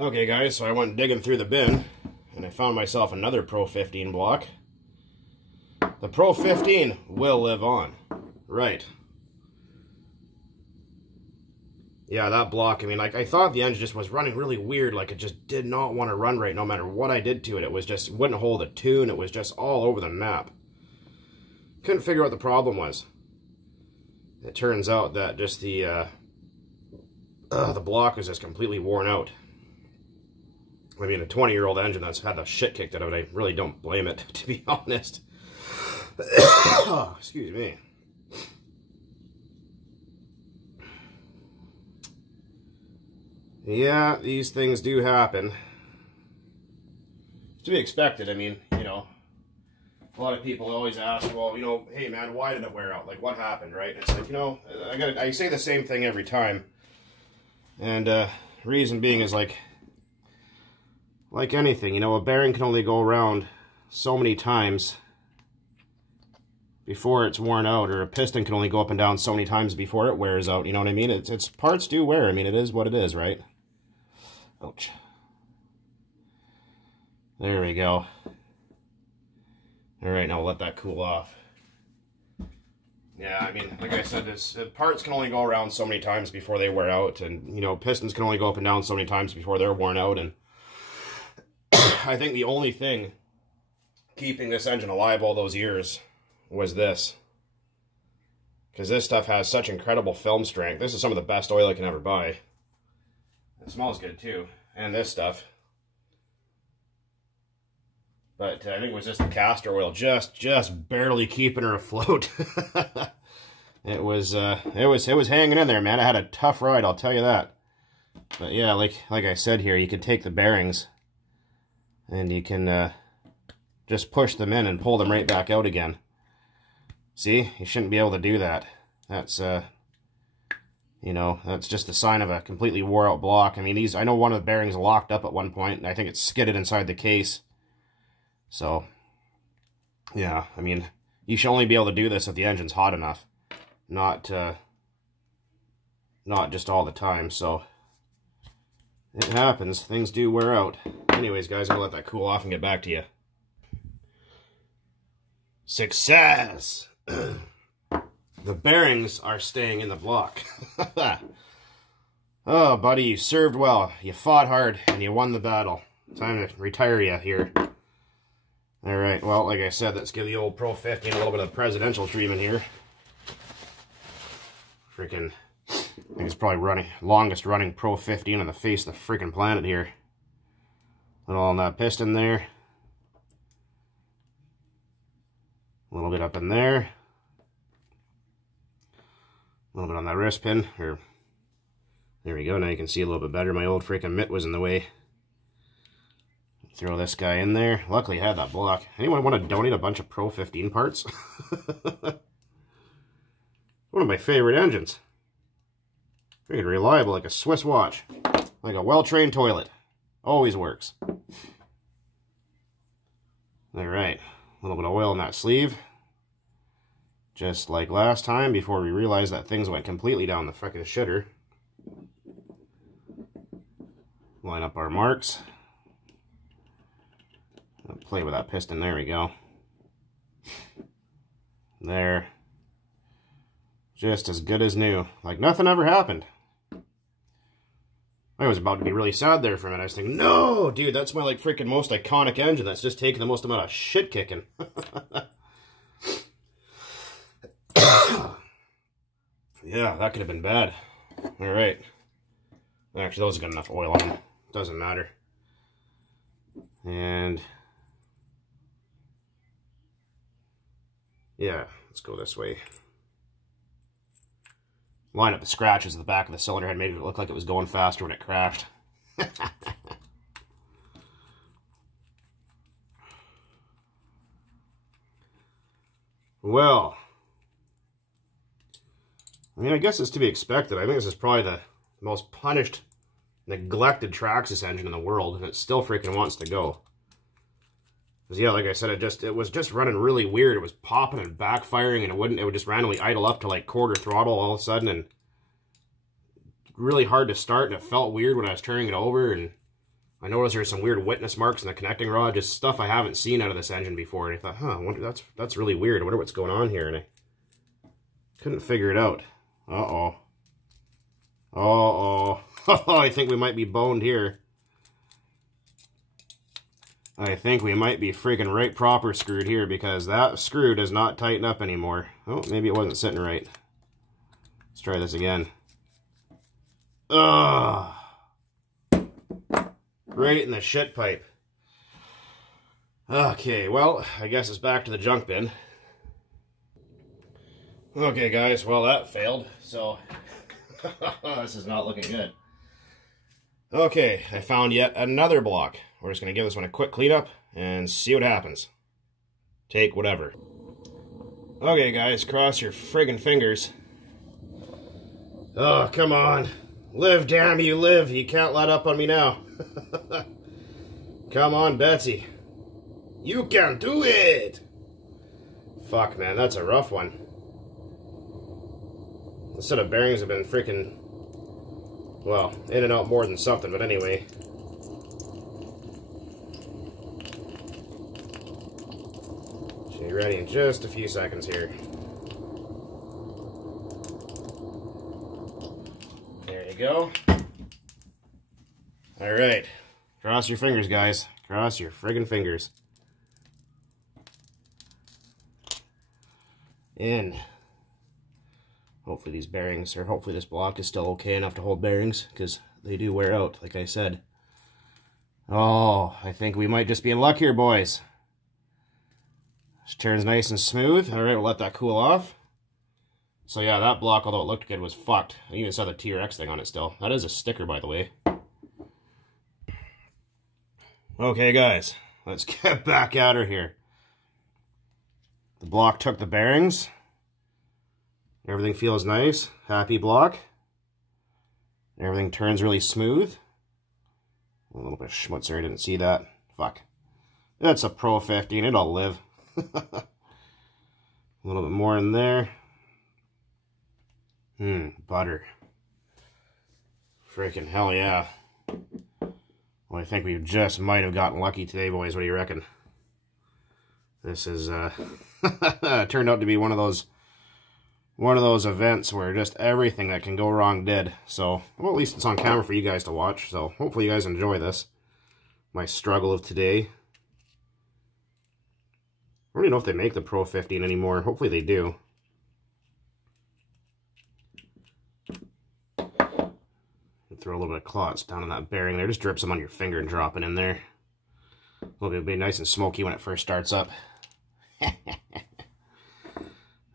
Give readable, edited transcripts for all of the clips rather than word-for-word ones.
Okay guys, so I went digging through the bin and I found myself another Pro 15 block. The Pro 15 will live on. Right. Yeah, that block, I mean, like, I thought the engine just was running really weird, like it just did not want to run right no matter what I did to it. It was just, wouldn't hold a tune, it was just all over the map. Couldn't figure out what the problem was. It turns out that just the block was just completely worn out. I mean, a 20-year-old engine that's had the shit kicked out of it, I really don't blame it, to be honest. Oh, excuse me. Yeah, these things do happen. To be expected. I mean, you know, a lot of people always ask, well, you know, hey man, why did it wear out? Like, what happened, right? And it's like, you know, I say the same thing every time. And reason being is like anything, you know, a bearing can only go around so many times before it's worn out, or a piston can only go up and down so many times before it wears out, you know what I mean? It's parts do wear, I mean, it is what it is, right? Ouch. There we go. Alright, now we'll let that cool off. Yeah, I mean, like I said, parts can only go around so many times before they wear out, and, you know, pistons can only go up and down so many times before they're worn out, and I think the only thing keeping this engine alive all those years was this. Because this stuff has such incredible film strength. This is some of the best oil I can ever buy. It smells good too. And this stuff. But I think it was just the castor oil just barely keeping her afloat. It was hanging in there, man. I had a tough ride, I'll tell you that. But yeah, like I said here, you can take the bearings and you can just push them in and pull them right back out again. See, you shouldn't be able to do that. That's, you know, that's just a sign of a completely wore out block. I mean, I know one of the bearings locked up at one point, and I think it's skidded inside the case. So, yeah, I mean, you should only be able to do this if the engine's hot enough. Not just all the time, so it happens. Things do wear out. Anyways, guys, I'll let that cool off and get back to you. Success! The bearings are staying in the block. Oh, buddy, you served well. You fought hard, and you won the battle. Time to retire you here. Alright, well, like I said, let's give the old Pro 15 a little bit of presidential treatment here. Freaking, I think it's probably longest running Pro 15 on the face of the freaking planet here. Little on that piston there. A little bit up in there. A little bit on that wrist pin. There we go. Now you can see a little bit better. My old freaking mitt was in the way. Throw this guy in there. Luckily I had that block. Anyone want to donate a bunch of Pro 15 parts? One of my favorite engines. Freaking reliable like a Swiss watch. Like a well-trained toilet. Always works. Alright. A little bit of oil in that sleeve. Just like last time, before we realized that things went completely down the frickin' shitter. Line up our marks. Play with that piston, there we go. There. Just as good as new. Like nothing ever happened. I was about to be really sad there for a minute. I was thinking, no, dude, that's my like freaking most iconic engine that's just taking the most amount of shit kicking. Yeah, that could have been bad. Alright. Actually, those got enough oil on them. Doesn't matter. And yeah, let's go this way. Line up the scratches at the back of the cylinder head, made it look like it was going faster when it crashed. Well, I mean, I guess it's to be expected. I think this is probably the most punished, neglected Traxxas engine in the world, and it still freaking wants to go. Because yeah, like I said, it was just running really weird. It was popping and backfiring, and it would just randomly idle up to like quarter throttle all of a sudden, and really hard to start, and it felt weird when I was turning it over, and I noticed there's some weird witness marks in the connecting rod, just stuff I haven't seen out of this engine before. And I thought, huh, I wonder, that's really weird. I wonder what's going on here. And I couldn't figure it out. Uh-oh. Uh-oh. I think we might be boned here. I think we might be freaking right proper screwed here, because that screw does not tighten up anymore. Oh, maybe it wasn't sitting right. Let's try this again. Ugh. Right in the shit pipe. Okay, well, I guess it's back to the junk bin. Okay, guys, well, that failed, so this is not looking good. Okay, I found yet another block. We're just going to give this one a quick cleanup and see what happens. Take whatever. Okay, guys, cross your friggin' fingers. Oh, come on. Live, damn you, live. You can't let up on me now. Come on, Betsy. You can do it! Fuck, man, that's a rough one. The set of bearings have been freaking, well, in and out more than something, but anyway. Should be ready in just a few seconds here. There you go. Alright. Cross your fingers, guys. Cross your friggin' fingers. In. Hopefully these bearings, or hopefully this block is still okay enough to hold bearings, because they do wear out, like I said. Oh, I think we might just be in luck here, boys. This turns nice and smooth. Alright, we'll let that cool off. So yeah, that block, although it looked good, was fucked. I even saw the TRX thing on it still. That is a sticker, by the way. Okay, guys, let's get back out of here. The block took the bearings. Everything feels nice. Happy block. Everything turns really smooth. A little bit of schmutz there, I didn't see that. Fuck. That's a Pro 15, it'll live. A little bit more in there. Butter. Freaking hell yeah. Well, I think we just might have gotten lucky today, boys. What do you reckon? This is, turned out to be one of those events where just everything that can go wrong did. So, well, at least it's on camera for you guys to watch. So, hopefully you guys enjoy this. My struggle of today. I don't even know if they make the Pro 15 anymore. Hopefully they do. Throw a little bit of clots down on that bearing there. Just drip some on your finger and drop it in there. It'll be nice and smoky when it first starts up.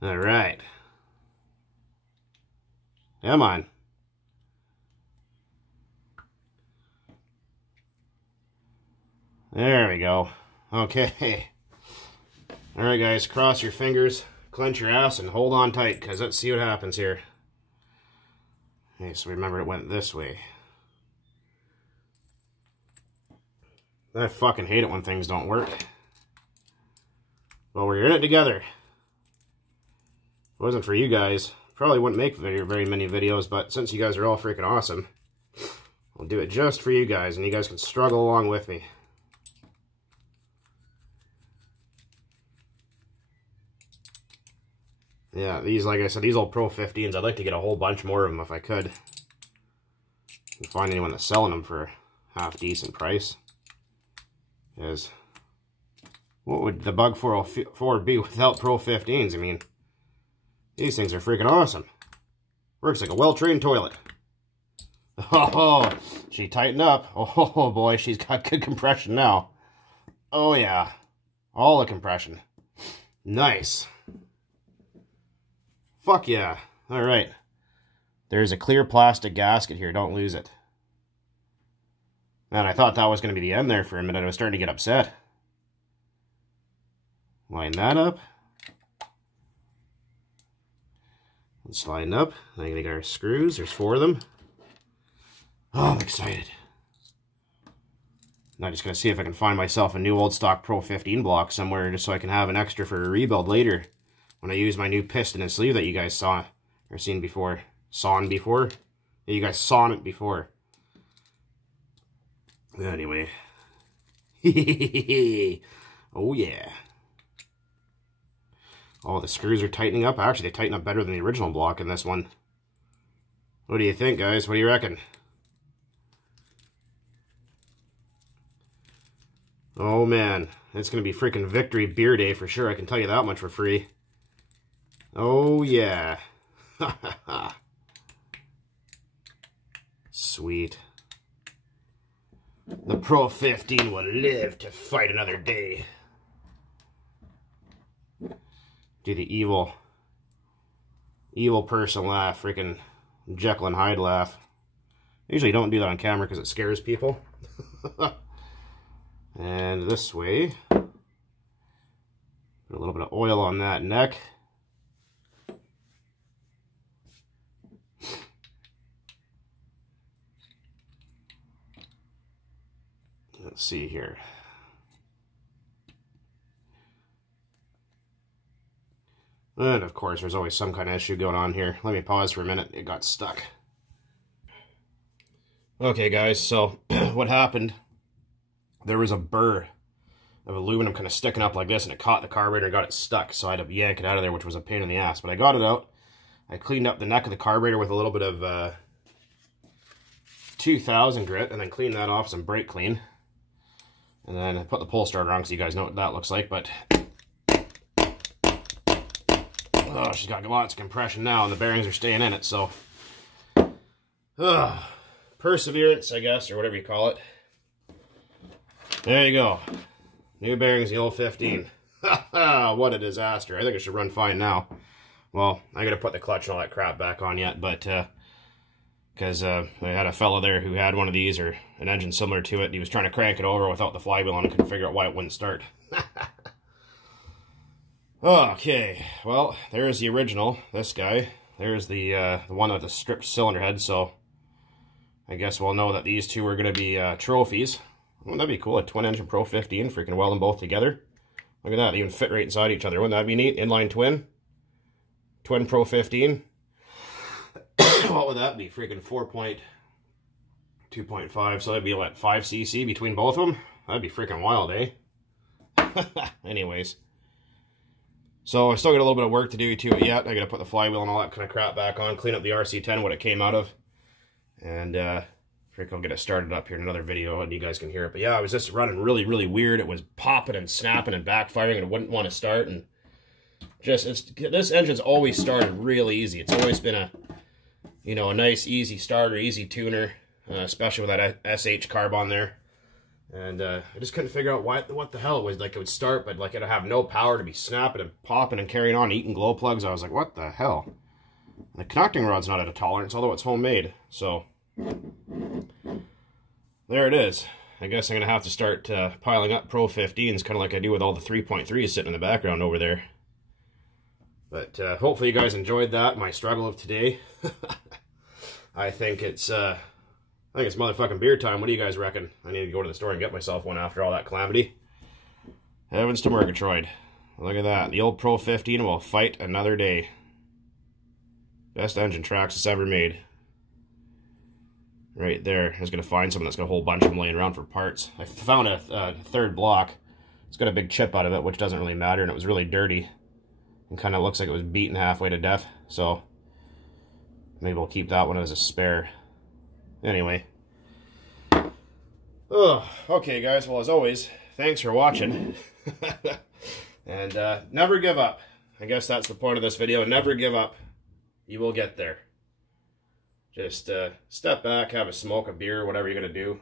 Alright. Come on. There we go. Okay. Alright guys, cross your fingers, clench your ass, and hold on tight, because let's see what happens here. Okay, so remember it went this way. I fucking hate it when things don't work. Well, we're in it together. If it wasn't for you guys, probably wouldn't make very many videos, but since you guys are all freaking awesome, I'll do it just for you guys, and you guys can struggle along with me. Yeah, these, like I said, these old Pro 15s, I'd like to get a whole bunch more of them if I could. And find anyone that's selling them for a half-decent price. Because, what would the Bug 404 be without Pro 15s? I mean, these things are freaking awesome. Works like a well-trained toilet. Oh, she tightened up. Oh boy, she's got good compression now. Oh yeah, all the compression. Nice. Fuck yeah. Alright. There's a clear plastic gasket here. Don't lose it. Man, I thought that was going to be the end there for a minute. I was starting to get upset. Line that up. Sliding up. Then I got our screws. There's 4 of them. Oh, I'm excited. Now I'm just going to see if I can find myself a new old stock Pro 15 block somewhere, just so I can have an extra for a rebuild later. When I use my new piston and sleeve that you guys saw, or seen before. Sawn before? Yeah, you guys saw it before. Anyway. Oh, yeah. Oh, the screws are tightening up. Actually, they tighten up better than the original block in this one. What do you think, guys? What do you reckon? Oh, man. It's going to be freaking Victory Beer Day for sure. I can tell you that much for free. Oh, yeah. Sweet. The Pro 15 will live to fight another day. Do the evil person laugh. Freaking Jekyll and Hyde laugh. Usually don't do that on camera because it scares people. And this way. Put a little bit of oil on that neck. Let's see here. And of course, there's always some kind of issue going on here. Let me pause for a minute. It got stuck. Okay, guys, so what happened, there was a burr of aluminum kind of sticking up like this, and it caught the carburetor and got it stuck, so I had to yank it out of there, which was a pain in the ass. But I got it out. I cleaned up the neck of the carburetor with a little bit of 2000 grit, and then cleaned that off some brake clean. And then I put the pull starter on so you guys know what that looks like, but oh, she's got lots of compression now, and the bearings are staying in it, so perseverance, I guess, or whatever you call it. There you go. New bearings, the old 15. What a disaster. I think it should run fine now. Well, I gotta put the clutch and all that crap back on yet, but because I had a fellow there who had one of these, or an engine similar to it, and he was trying to crank it over without the flywheel on and couldn't figure out why it wouldn't start. Okay, well, there's the original, this guy. There's the one with the stripped cylinder head, so I guess we'll know that these two are going to be trophies. Wouldn't that be cool? A twin-engine Pro 15, freaking weld them both together. Look at that, they even fit right inside each other. Wouldn't that be neat? Inline twin. Twin Pro 15. What would that be? Freaking 4.2.5, so that'd be, what, 5cc between both of them? That'd be freaking wild, eh? Anyways. So I still got a little bit of work to do to it yet. I gotta put the flywheel and all that kind of crap back on, clean up the RC10, what it came out of. And I'll get it started up here in another video and you guys can hear it. But yeah, I was just running really, really weird. It was popping and snapping and backfiring and it wouldn't want to start. And just, this engine's always started really easy. It's always been a, you know, a nice, easy starter, easy tuner, especially with that SH carb on there. And I just couldn't figure out what the hell it was. Like, it would start, but like it'd have no power to be snapping and popping and carrying on, eating glow plugs. I was like, what the hell? The connecting rod's not at a tolerance, although it's homemade. So there it is. I guess I'm going to have to start piling up Pro 15s, kind of like I do with all the 3.3s sitting in the background over there. But hopefully you guys enjoyed that, my struggle of today. I think it's motherfucking beer time. What do you guys reckon? I need to go to the store and get myself one after all that calamity. Heavens to Murgatroyd. Look at that. The old Pro 15 will fight another day. Best engine Traxxas ever made. Right there. I was going to find someone that's got a whole bunch of them laying around for parts. I found a third block. It's got a big chip out of it, which doesn't really matter, and it was really dirty. And kind of looks like it was beaten halfway to death. So maybe we'll keep that one as a spare. Anyway. Oh, okay, guys. Well, as always, thanks for watching. And never give up. I guess that's the point of this video. Never give up. You will get there. Just step back, have a smoke, a beer, whatever you're going to do.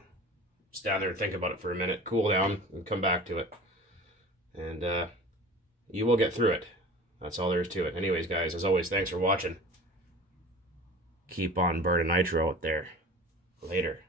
Stand there and think about it for a minute. Cool down and come back to it. And you will get through it. That's all there is to it. Anyways, guys, as always, thanks for watching. Keep on burning nitro out there. Later.